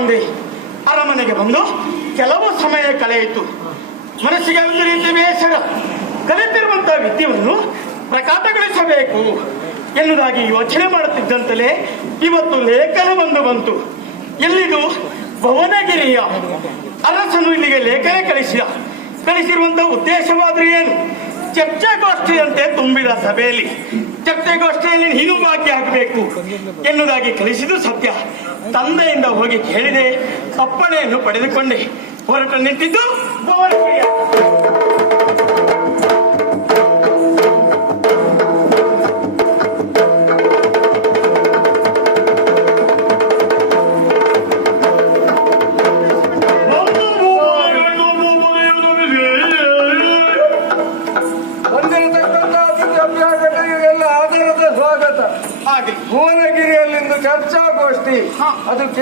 ಬಂದೆ. ಅರಮನೆಗೆ ಬಂದು ಕೆಲವು ಸಮಯ ಕಳೆಯಿತು. ಮನಸ್ಸಿಗೆ ಒಂದು ರೀತಿ ಬೇಸರ. ಕಲಿತಿರುವಂತಹ ವಿದ್ಯೆಯನ್ನು ಪ್ರಕಾಟಗೊಳಿಸಬೇಕು ಎನ್ನುವುದಾಗಿ ಯೋಚನೆ ಮಾಡುತ್ತಿದ್ದಂತಲೇ ಇವತ್ತು ಲೇಖನವೊಂದು ಬಂತು. ಎಲ್ಲಿದು? ಭುವನಗಿರಿಯ ಅರಸನು ಇಲ್ಲಿಗೆ ಲೇಖನ ಕಳಿಸಿರುವಂತಹ ಉದ್ದೇಶವಾದ್ರೂ ಏನು? ಚರ್ಚಾಗೋಷ್ಠಿಯಂತೆ ತುಂಬಿದ ಸಭೆಯಲ್ಲಿ ಚರ್ಚಾಗೋಷ್ಠಿಯಲ್ಲಿ ನೀನು ಭಾಗ್ಯ ಹಾಕಬೇಕು ಎನ್ನುವುದಾಗಿ ಕಳಿಸಿದ್ದು ಸತ್ಯ. ತಂದೆಯಿಂದ ಹೋಗಿ ಕೇಳಿದೆ, ಅಪ್ಪಣೆಯನ್ನು ಪಡೆದುಕೊಂಡೆ. ಹೊರಟ ನಿಂತಿದ್ದು ಭುವನಗಿರಿಯ. ಭುವನಗಿರಿಯಲ್ಲಿಂದು ಚರ್ಚಾಗೋಷ್ಠಿ. ಅದು